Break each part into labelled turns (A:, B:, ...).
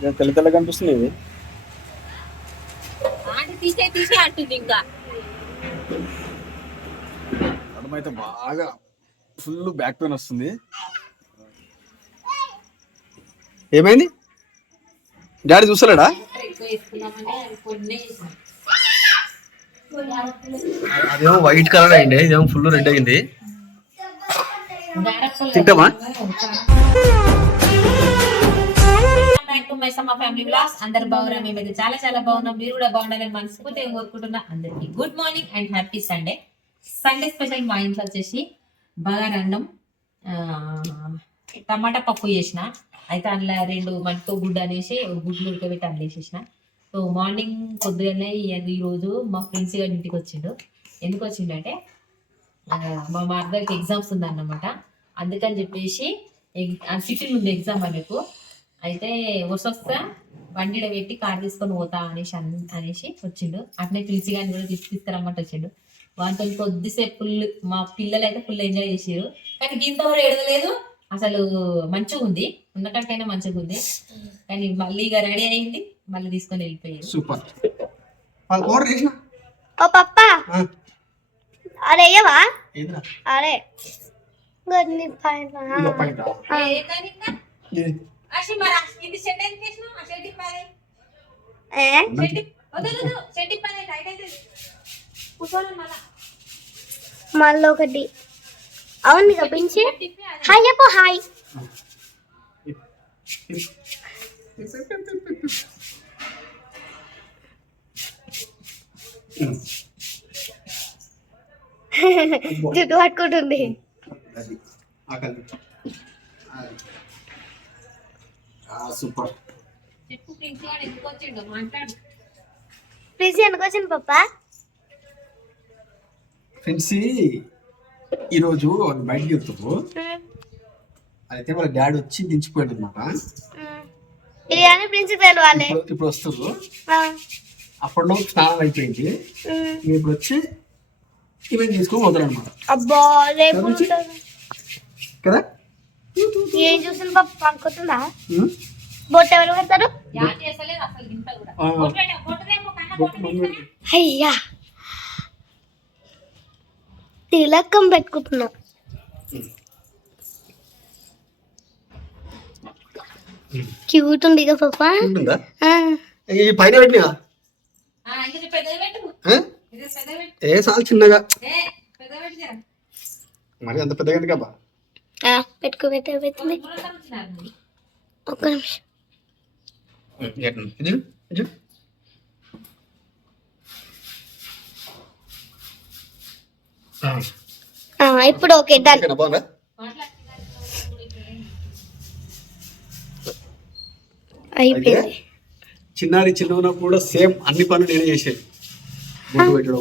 A: ఇక తెల్ల తెల్ల కనిపిస్తుంది ఇది.
B: తీసే తీసే అంటుంది ఇంకా.
A: బాగా ఫుల్ బ్యాక్ పెయిన్ వస్తుంది. ఏమైంది? డాడీ
B: కొన్ని
A: అదేమో వైట్ కలర్ అయింది ఇదేమో ఫుల్ రెడ్ అయింది. తింటామా?
B: బ్యాక్ సమ్మ ఫ్యామిలీ బ్లాగ్స్ అందరు బాగున్నాం మేమైతే చాలా చాలా బాగున్నాం. మీరు కూడా బాగుండాలని మనస్ఫూర్తిగా కోరుకుంటున్నా అందరికి. Good morning and happy Sunday Sunday special మా ఇంట్లో వచ్చేసి బగారా అన్నం టమాటా పప్పు చేసిన. అయితే అందులో రెండు మట్టితో గుడ్డు అనేసి గుడ్లు ఉడకబెట్టి అందులో వేసేసిన. సో మార్నింగ్ పొద్దుగానే ఈ- రోజు మా ఫ్రెండ్స్ గారి ఇంటికి వచ్చిండు. ఎందుకు వచ్చిండంటే అంటే మా మా అర్థానికి ఎగ్జామ్స్ ఉందన్నమాట. అందుకని చెప్పేసి సిటీ ఉంది ఎగ్జామ్ ఆమెకు అయితే వస్తా బండిలో పెట్టి కార్ తీసుకొని పోతా అనేసి అన్- అనేసి వచ్చిండు. అట్నే పిలిచి కానీ కూడా తీసి తీసుకురమ్మంటే వచ్చిండు. వాళ్ళతో కొద్దిసేపు ఫుల్ మా పిల్లలు అయితే ఫుల్ ఎంజాయ్ చేసారు కానీ దీంతో కూడా ఏడవలేదు. అసలు మంచిగా ఉంది. ఉన్నటట్టయినా మంచిగా ఉంది. కానీ మళ్ళీ ఇక రెడీ అయింది. మళ్ళీ తీసుకొని వెళ్ళిపోయారు.
A: సూపర్.
C: ఓ పప్ప. అరే ఏవా? పైన
B: మళ్ళా.
C: ఒకటి. అవును
B: అది
C: హాయ్ చెప్పు హాయ్. జుట్టు పట్టుకుంటుంది.
A: సూపర్
B: చెప్పు ప్రిన్స్ గారు ఎందుకు వచ్చిండో మాట్లాడు.
C: ప్లీజ్ ఎందుకు వచ్చింది పప్ప
A: ఫ్రెండ్స్ ఈరోజు వాళ్ళు బయటికి వెళ్తారు అయితే వాళ్ళ డాడీ వచ్చి దించిపోయాడు అనమాట ఇప్పుడు వస్తారు
C: ఆ,
A: అప్పట్లో స్నానం అయిపోయింది. ఇప్పుడు వచ్చి ఈవెంట్ తీసుకొని పోతారు అనమాట. కదా?
C: ఏం అనుకుంటుందా
A: ఉమ్.
C: బొట్టు ఎవరు పెడతారు. అయ్యా. తిలకం పెట్టుకుంటున్నా. క్యూట్ ఉంది ఆ,
A: ఈ పైన పెట్టినా ఏ సాల్ చిన్నగా. మరి అంత పెద్దగా ఎందుకు అబ్బా?
C: ఆ, పెట్టుకో పెట్టు
B: మీరు.
C: ఒక్క నిమిషం. ఇప్పుడు ఓకే డన్
B: మాట్లాడు.
C: అయిపోయింది.
A: చిన్నారి చిన్న కూడా సేమ్ అన్ని పనులు నేనే చేసేది. బొట్టు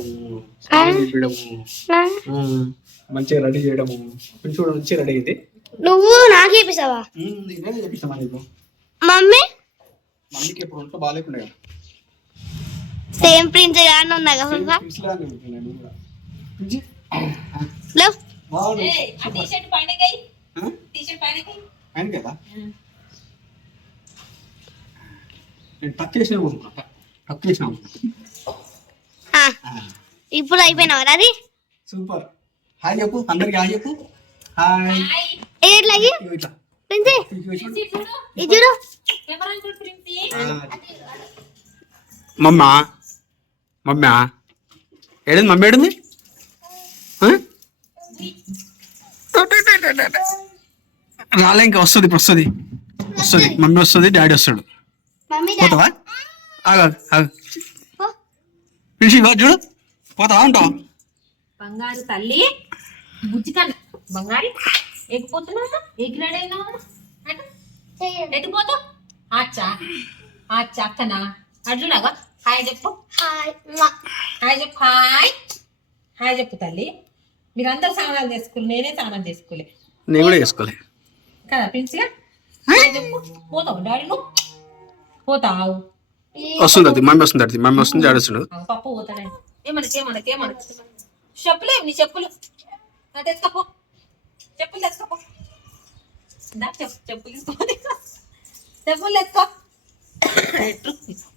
A: మంచిగా రెడీ చేయడము. కూడా మంచిగా రెడీ అయింది.
C: నువ్వు నాకు చేపిస్తావా
A: నేనే చేపిస్తామా నీకు?
C: మమ్మీ?
A: మమ్మీకి ఇప్పుడు ఒంట్లో బాగాలేకుండా
C: సేమ్ ప్రిన్స్ గానే ఉన్నా కదా ఇప్పుడు అయిపోయినావా అది
A: సూపర్. హాయ్ చెప్పు అందరికి హాయ్ చెప్పు. హాయ్.
C: ఏట్లాగి ప్రిన్సీ? ఇది చూడు.
A: మమ్మా. మమ్మా. ఏడింది మమ్మీ ఏడింది? రాలే ఇంకా వస్తుంది ఇప్పుడు వస్తుంది. వస్తుంది. మమ్మీ వస్తుంది డాడీ వస్తాడు.
C: మమ్మీ
A: పోతావా? ఆగా ఆగు
C: పో.
A: పిలిచి చూడు. పోతావా ఉంటావా?
B: బంగారు తల్లి. బుజ్జి కన్న బంగారి ఎక్కిపోతున్నావు ఎగిరాడైనా ఎటు పోతావు? అచ్చా అచ్చా అక్కనా? హాయ్ చెప్పు.
C: హాయ్.
B: హాయ్ చెప్పు. హాయ్. హాయ్ చెప్పు తల్లి. మీరందరూ స్నానాలు చేసుకోలే నేనే స్నానం చేసుకోలే.
A: నేను కూడా చేసుకోలే.
B: కదా ప్రిన్సిగా? హాయ్ చెప్పు. పోతావు డాడీ నువ్వు? పోతావు.
A: వస్తుంది అది మమ్మీ వస్తుంది అది మమ్మీ వస్తుంది
B: పప్పు పోతాడండి. నీ చెప్పులు. తెచ్చుకోపో. చెప్పులు తెచ్చుకోపో. చెప్పు చెప్పులు తీసుకో. చెప్పులు తెచ్చుకో.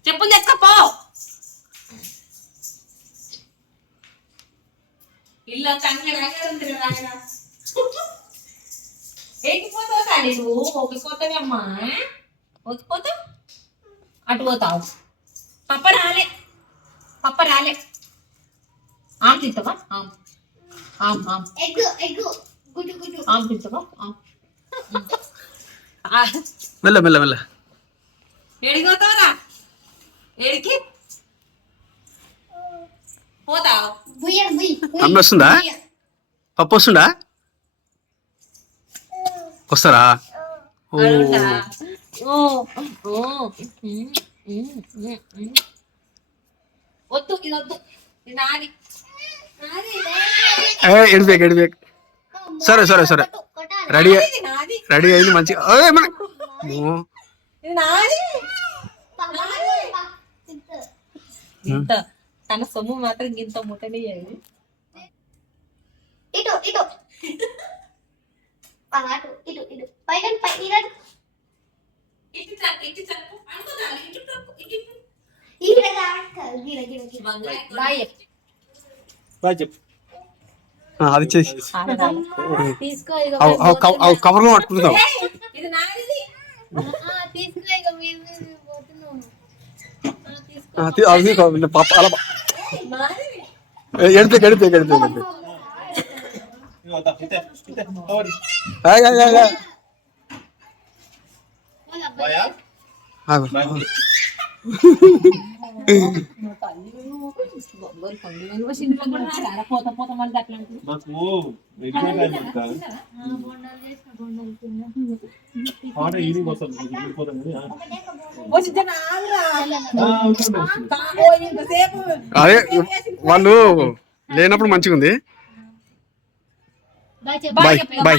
B: చెప్పులు తెచ్చుకోపో. ఇల్లు కంచె ఎక్కిపోతావు కానీ నువ్వు? ఒక్కిపోతావి అమ్మా ఒక్కిపోతావు అటు పోతావు. పప్ప రాలే. పప్ప రాలే. ఆమె తింటావా? ఆమె. ఆమ్ ఆమ్.
C: Egg egg. గుడ్డు గుడ్డు.
B: ఆమ్ తింటావా? ఆమ్.
A: మెల్ల మెల్ల మెల్ల.
B: ఏడికి? పోతావురా ఏడికి పోతావు
A: అమ్మ వస్తుందా? పప్పు వస్తుందా? వస్తారా? ఓ.
B: వద్దు ఇది వద్దు. నాది. నాది
A: ఏ, ఎడిపేక్ ఎడిపేక్ సరే సరే సరే రెడీ
B: ఇది నాది
A: రెడీ అయింది మంచిగా ఓయ్, మన ఓ,
B: ఇది నాది ఇంత తన సొమ్ము మాత్రం ఇంత ముట్టని
C: ఇటు ఇటు అలాటు ఇటు ఇటు పైన పై ఇటు
B: ఇటు చక్కు, ఇటు చక్కు. అనుకోదాలి, ఇటు చక్కు, ఇటు చక్కు.
C: ఇక్కడ గిర గిర గిర
B: బాయ్ చెప్పు.
A: అది చేసి
B: ఆడదాం.
C: తీసుకో ఇక
A: అవు- అవు కవ- అవు కవర్లో పట్టుకుంటాం
B: ఇది నాది.
C: తీసుకో ఇక మేము పోతున్నాం.
A: ఆ, తీ- అది తీసుకో, పాప అలా
D: కవరి.
A: ఏయ్, ఏయ్, ఏయ్, ఏయ్.
D: బాయా?
A: అదే వాళ్ళు లేనప్పుడు మంచిగా ఉంది.
C: బాయ్
B: బాయ్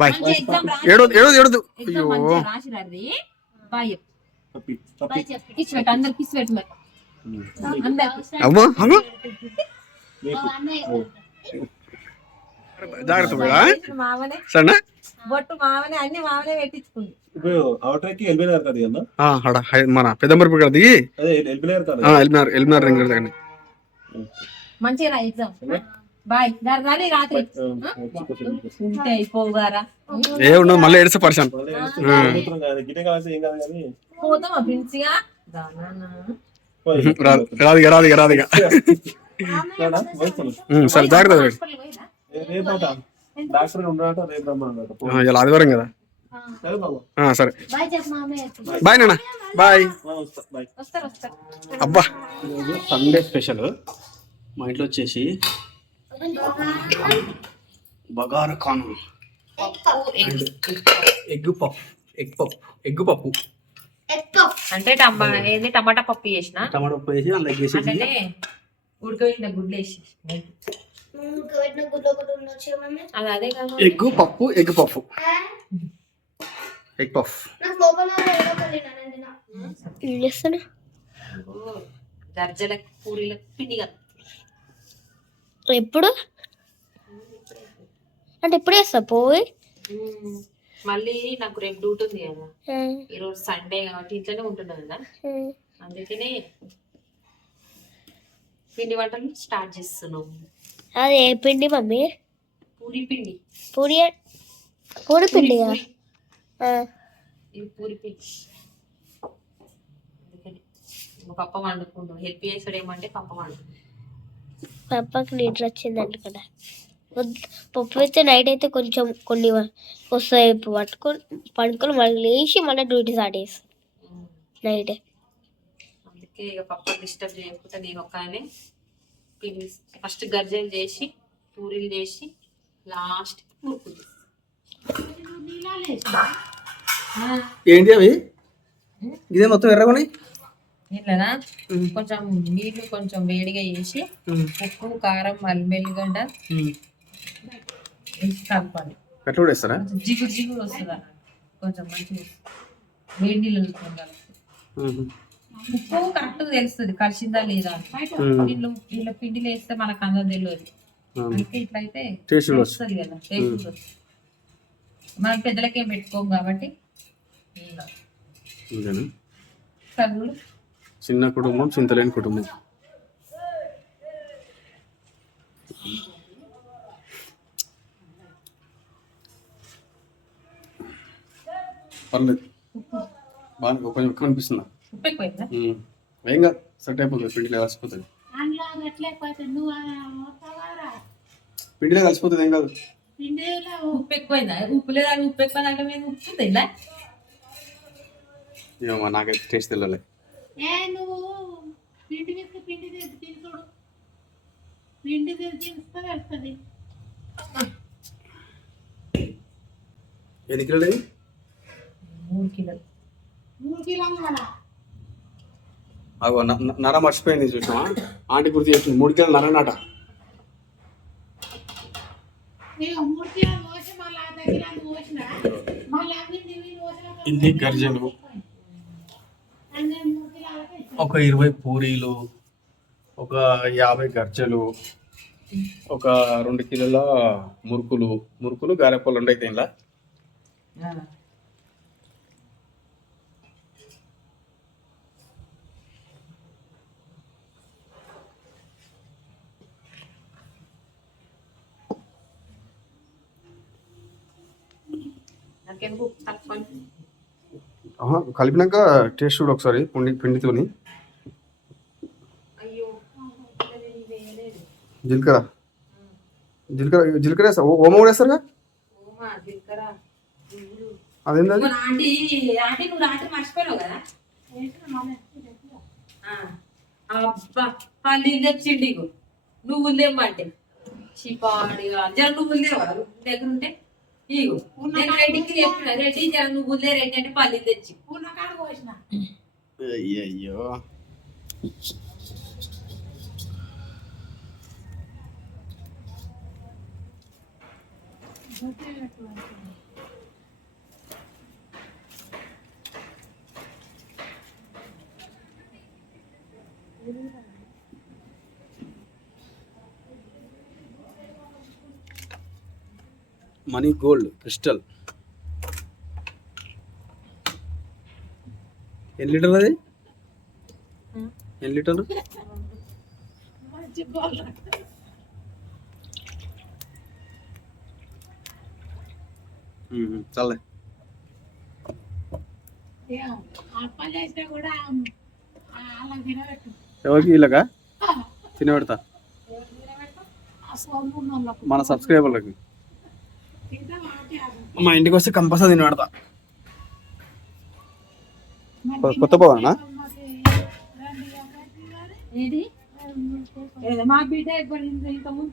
A: బాయ్ ఏడవద్దు ఏడవద్దు
B: ఎగ్జామ్
A: అయ్యో.
B: బాయ్ చెప్పు. కిస్ పెట్టు అందరికి కిస్ పెట్టు మరి.
A: అమ్మో అమ్మో. జాగ్రత్త సరేనా?
B: బొట్టు అన్ని పెట్టించుకుంది.
A: మన ఇక్కడ దిగి రింగ్ దగ్గర
B: మంచిగా ఎగ్జామ్ బాయ్. దాని రాత్రి.
A: ఏ ఉండదు మళ్ళీ
B: పోతామా ప్రిన్సిగా?
A: రాదిగా రాదిగా రాదిగా సరే జాగ్రత్త ఇలా ఆదివారం కదా?
D: సరే బాబు.
A: ఆ, సరే.
C: బాయ్
A: నాన్న. బాయ్. అబ్బా. Sunday special. మా ఇంట్లో వచ్చేసి బగారా కాను. Egg puff egg puff egg పప్పు.
B: అంటే టమా ఏంది టమాటా పప్పు చేసిన?
A: టమాటా పప్పు వేసి అందులో
B: అంటే ఉడకబెట్టిన గుడ్లు వేసి. అది అదే కాదు
A: ఎగ్ పప్పు. Egg puff. ఎగ్ పఫ్
C: ఏం చేస్తున్నా?
B: దర్జలకు పూరీలకు పిండి
C: ఎప్పుడు? అంటే ఎప్పుడు వేస్తా పోయి.
B: మళ్ళీ నాకు రేపు డ్యూటీ ఉంది కదా. ఈరోజు సండే కాబట్టి ఇంట్లోనే ఉంటున్నాను కదా. అందుకనే పిండి వంటలు స్టార్ట్ చేస్తున్నాం
C: అదే పిండి మమ్మీ?
B: పూరి పిండి.
C: పూరి పూరి పిండి.
B: ఇది పూరి. పిండి. పప్ప వండుకుంటాం హెల్ప్ చేసాడు ఏమంటే పప్ప వండుకుంటాం
C: పప్పకి నిద్ర వచ్చిందంట కదా. పప్పు అయితే నైట్ అయితే కొంచెం కొన్ని వస్తాయి. పట్టుకొని పడుకొని మళ్ళీ లేచి మళ్ళీ డ్యూటీ స్టార్ట్ చేస్తాం. నైట్
B: అందుకే ఇక పప్ప డిస్టర్బ్ చేయకుండా నేను ఒక్కనే పిండి ఫస్ట్ గర్జలు చేసి పూరీలు చేసి లాస్ట్
A: ఏంటి అవి? ఇదే మొత్తం ఎర్రగొని
B: ఇట్లనా? కొంచెం నీళ్ళు కొంచెం వేడిగా వేసి ఉప్పు కారం మల్లిమెల్లిగడ్డ వేసి కలపాలి
A: ఎట్లా కూడా వేస్తారా?
B: జిగురు జిగురు వస్తుంది? కొంచెం మంచిగా. వేడి నీళ్ళు కలపాలి ఉప్పు కరెక్ట్ తెలుస్తుంది కలిసిందా లేదా. దీనిలో దీనిలో పిండిలో వేస్తే మనకు అందరం తెలియదు. అందుకే ఇట్లా అయితే వస్తుంది కదా టేస్ట్. మనం పెద్దలకేం పెట్టుకోం కాబట్టి
A: చిన్న కుటుంబం చింతలేని కుటుంబం. పర్లేదు. బాగా కొంచెం ఎక్కువ అనిపిస్తుందా. ఏం కాదు సెట్ అయిపోతుంది పిండిలో కలిసిపోతుంది. పిండిలో కలిసిపోతుంది ఏం కాదు.
B: ఉప్పు. ఎక్కువైందా ఉప్పు లేదా ఉప్పు ఎక్కువ ఉప్పు తిందా
A: ఏమో నాకైతే టేస్ట్ తెలియలే ఎన్ని కిలోలు?
B: మూడు కిలోలు.
E: మూడు కిలోలు కదా
A: అగో నర మర్చిపోయింది చూసినా ఆంటీ గుర్తు చేస్తుంది మూడు కిలోలు నర నాట ఇన్ని గర్జలు ఒక ఇరవై పూరీలు ఒక యాభై గర్జలు ఒక రెండు కిలోల మురుకులు. మురుకులు గారెప్పలు ఉండైతే ఇలా
B: నాకెందుకు ఉప్పు తక్కువ
A: కలిపినాక టేస్ట్ చూడు ఒకసారి పిండి పిండితోని
B: అయ్యో
A: జీలకర్ర జీలకర్ర జీలకర్ర వేస్తా ఓమ కూడా వేస్తారుగా
B: ఓమా జీలకర్ర నువ్వులు.
A: అదేంది అది
B: మన ఆంటీ ఆంటీ నువ్వు పల్లీలు తెచ్చిండి నువ్వులు తెమ్మంటే చిపాడిగా జర నువ్వులు లేవా దగ్గర ఉంటే ఇగో నేను రెడ్డికి చెప్పిన రెడ్డి జర నువ్వులే రెడ్డి అంటే పల్లీలు తెచ్చి
E: ఉన్న కాడ పోసిన
A: మనీ గోల్డ్ క్రిస్టల్. ఎన్ని లీటర్లు అది? ఎన్ని లీటర్లు?
E: మంచి గోల్
A: మ్మ్. చాలే.
E: అప్పలు వేసినా కూడా ఆ, అలా తినబెట్టు.
A: ఎవరికి వీళ్ళకా తినబెడతా. మన సబ్స్క్రైబర్లకి. మా ఇంటికి వస్తే కంపల్సరీ తినబెడతా
E: మరి
A: కొ- కొత్త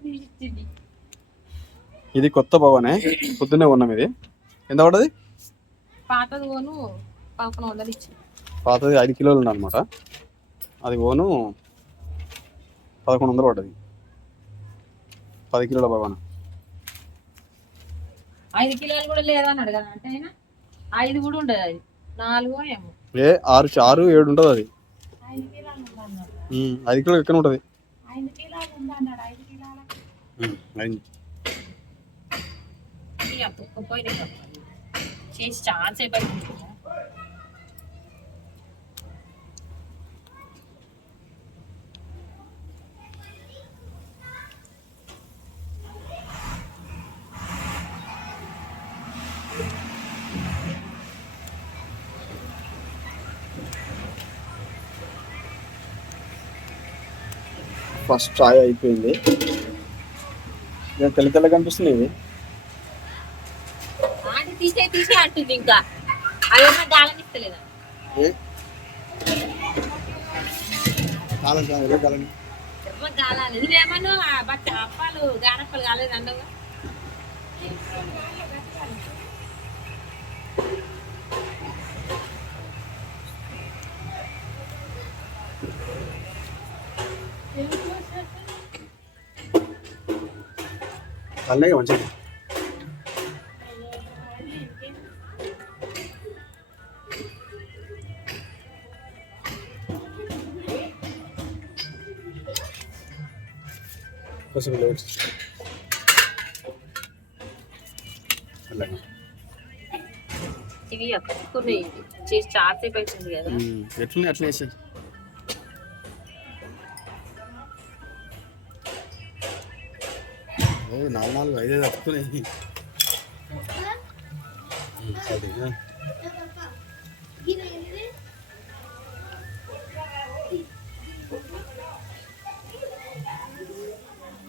E: తీసిచ్చింది.
A: ఇది కొత్త భవనే పొద్దున్నే ఉన్నాం ఇది. ఎంత పడ్డది?
B: పాతది వందలు ఇచ్చి
A: పాతది ఐదు కిలోలు ఉంది అనమాట అది ఓను పదకొండు వందలు పడ్డది. పది కిలోల భవన
B: ఐదు కిలోలు కూడా లేదన్నాడు కదా అంటే ఆయన ఐదు కూడా ఉండదు అది. నాలుగో ఏమో.
A: ఏ ఆరు ఆరు ఏడు ఉంటుంది అది.
E: ఐదు కిలోలు ఉందన్నాడు.
A: మ్మ్. ఐదు కిలోలు ఎక్కడ ఉంటుంది.
E: ఐదు కిలోలు ఉందన్నాడు. ఐదు కిలోలకి
A: మ్మ్. అయింది.
B: ఇక పోయినాయి కదా. చేసి చాలా సేపు అయిపోయింది.
A: ఫస్ట్ చాయ్ అయిపోయింది. నేను తెల్ల తెల్లగా కనిపిస్తుంది ఇది.
B: తీసే తీసే అంటుంది ఇంకా.
A: ఏ? కాలం
B: ఎమ్మ గాలాలి. నువ్వేమన్నా బట్ట అప్పాలు గానప్పలు కాలేదు అండవు
A: చల్లగా మంచిగా కొంచెం లేట్ అలాగే
B: ఇవి అప్పుడు చేసి చాలా సేపు అవుతుంది కదా
A: ఎట్లున్నాయి అట్లా వేసి నాలుగు నాలుగు ఐదు ఆ.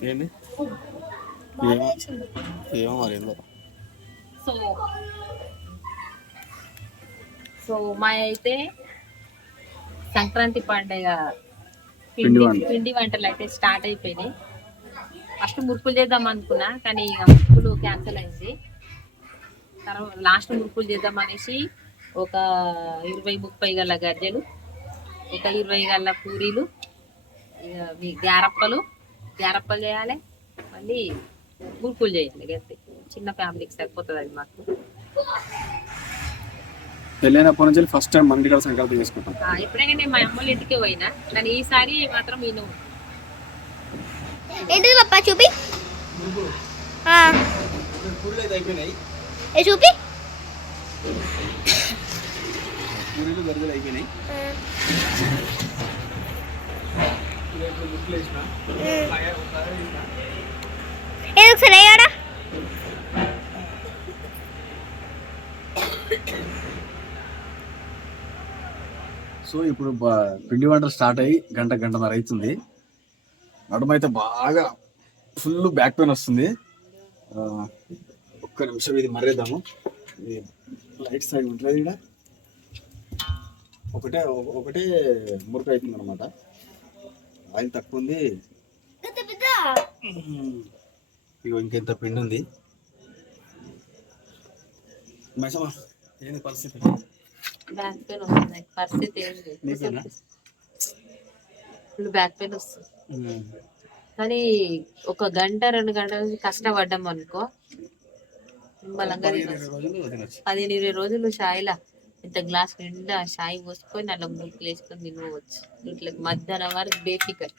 A: ఏంది ఏమో ఏమో మరి ఏందో
B: సో సో మా అయితే సంక్రాంతి పండుగ
A: పిండి.
B: పిండి వంటలు అయితే స్టార్ట్ అయిపోయినాయి ఫస్ట్ మురుకులు చేద్దాం అనుకున్నా కానీ ఇక మురుకులు క్యాన్సిల్ అయింది. తర్వాత లాస్ట్ మురుకులు చేద్దాం అనేసి ఒక ఇరవై ముప్పై గల గజ్జలు ఒక ఇరవై గల పూరీలు ఇక మీ గారప్పలు గారప్పలు చేయాలి మళ్ళీ మురుకులు చేయాలి గంతే. చిన్న ఫ్యామిలీకి సరిపోతుంది అది మాకు.
A: పెళ్ళైనప్పటి నుంచి ఫస్ట్ టైం మన సంక్రాంతి చేసుకుంటాం.
B: ఎప్పుడైనా నేను మా అమ్మోళ్ళ ఇంటికి పోయినా కానీ ఈసారి మాత్రం నేను
C: ఏంటిది పప్ప? చూపి. ఏ చూపి.
F: పూరీలు అయిపోయినాయి
C: ఒకసారి అయ్యాడా
A: సో ఇప్పుడు పిండి వంటలు స్టార్ట్ అయ్యి గంట గంటన్నర అవుతుంది. నడుమ అయితే బాగా ఫుల్ బ్యాక్ పెయిన్ వస్తుంది. ఒక్క నిమిషం ఇది మర్రేద్దాము. ఇది లైట్ సైడ్ ఉంటుంది ఇక్కడ ఒకటే ఒక- ఒకటే మురికి అవుతుంది అనమాట ఆయిల్ తక్కువ ఉంది. ఇగో ఇంకెంత పిండి ఉంది. మైసమ్మా ఏంది పరిస్థితి?
B: బ్యాక్ పెయిన్ వస్తుంది. పరిస్థితి ఏం
A: నీకేనా?
B: లేదు ఫుల్ బ్యాక్ పెయిన్ వస్తుంది. కానీ ఒక గంట రెండు గంటల నుంచి కష్టపడ్డాం అనుకో నిమ్మలంగా పదిహేను ఇరవై రోజులు షాయిలా. ఇంత గ్లాస్ నిండా షాయి పోసుకొని అట్లా మురుకులు వేసుకొని తినవచ్చు. ఇట్లా మధ్యాహ్నం వరకు బేఫికర్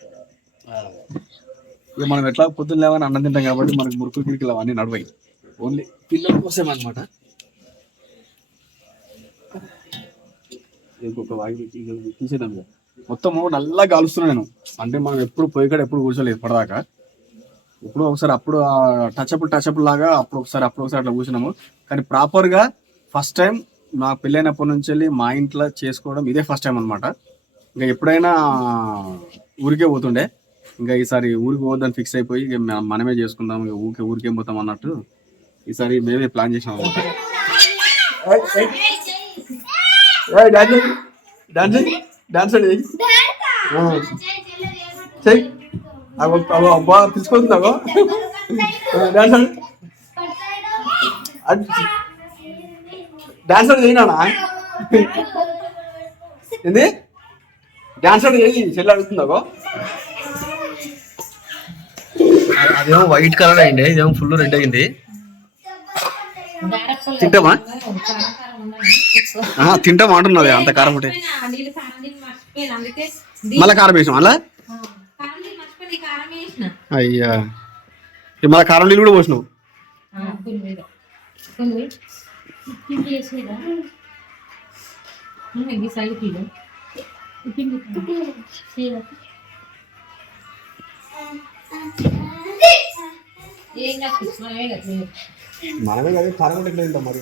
A: ఇక మనం ఎట్లా పొద్దున్న లేవని అన్నం తింటాం కాబట్టి మనకి మురుకులు గిరికలు అవన్నీ నడవాయి. ఓన్లీ పిల్లల కోసం అనమాట ఇంకొక వాయి తీసేద్దాం ఇక. మొత్తము నల్లగా కాలుస్తున్నా నేను. అంటే మనం ఎప్పుడు పోయి కాడ ఎప్పుడు కూర్చోలేదు ఇప్పటిదాకా. ఇప్పుడు ఒకసారి అప్పుడు టచ్ అప్ టచ్ అప్ లాగా అప్పుడు ఒకసారి అప్పుడు ఒకసారి అట్లా కూర్చున్నాము. కానీ ప్రాపర్గా ఫస్ట్ టైం నా పెళ్ళైనప్పటి నుంచి వెళ్ళి మా ఇంట్లో చేసుకోవడం ఇదే ఫస్ట్ టైం అనమాట ఇంకా ఎప్పుడైనా ఊరికే పోతుండే. ఇంకా ఈసారి ఊరికి పోద్దని ఫిక్స్ అయిపోయి ఇక మనమే చేసుకుందాం ఇక ఊరికే ఊరికే పోతాం అన్నట్టు ఈసారి మేమే ప్లాన్ చేసినాం అనమాట డాన్స్ చెయ్యి అబ్బా తీసుకొస్తున్నాగో డాన్స్ డాన్స్ అంటే చేయనా ఏంది? డాన్స్ అంటే చేయి చెల్లి అడుగుతుందాగో అదేమో వైట్ కలర్ అయింది ఇదేమో ఫుల్ రెడ్ అయింది. తింటామా తింటామా అంటున్నది అంత కారం ఉంటే. మళ్ళీ కారం వేసాం అలా అయ్యా. మళ్ళీ కారం నీళ్ళు కూడా పోసినావు?
B: మనమే కదా
A: కారం కూడా ఎట్లా తింటాం మరి?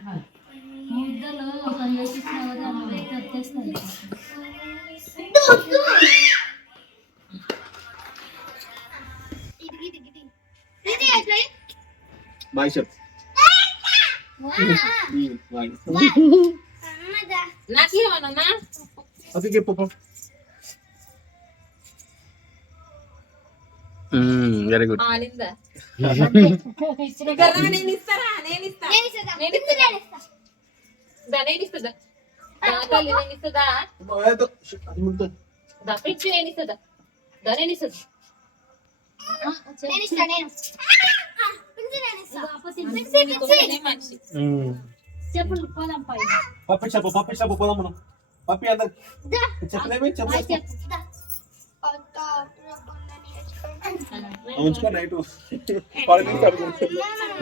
A: బాయ్ చెప్
B: నాకేమన్నా
A: అది చెప్పు వెరీ గుడ్
B: నేను ఇస్తారా నేను ఇస్తా నేను ఇస్తా దా, నేను ఇస్తుందా నేను ఇస్తుందా నీకు ఒకటే మనిషి
C: చెప్పులు పోదాం
A: మనం
D: పప్పి అందరు చెప్పలేమి చెప్పలేదు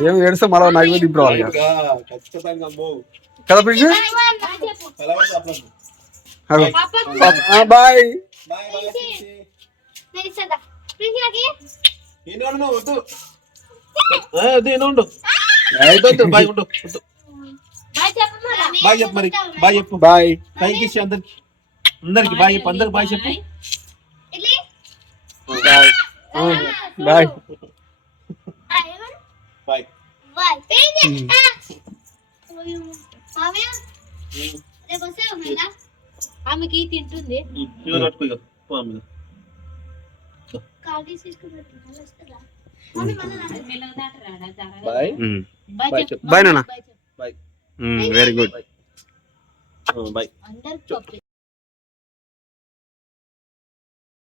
E: ఏం ఏడిస్తే మళ్ళీ నాకు మీద
D: అమ్మో
E: కదా అగో. బాయ్
D: బాయ్ ఉండు, బాయ్ ఉండు. బాయ్ చెప్పు మరి. బాయ్ చెప్పు
E: బాయ్
D: అందరికి. అందరికి బాయ్ చెప్పు అందరికి బాయ్ చెప్పు.
E: బాయ్.
D: బాయ్.
C: ఆమెకి తింటుంది.
D: బాయ్ బాయ్
E: నాన్న.
D: Bye
E: very good
D: bye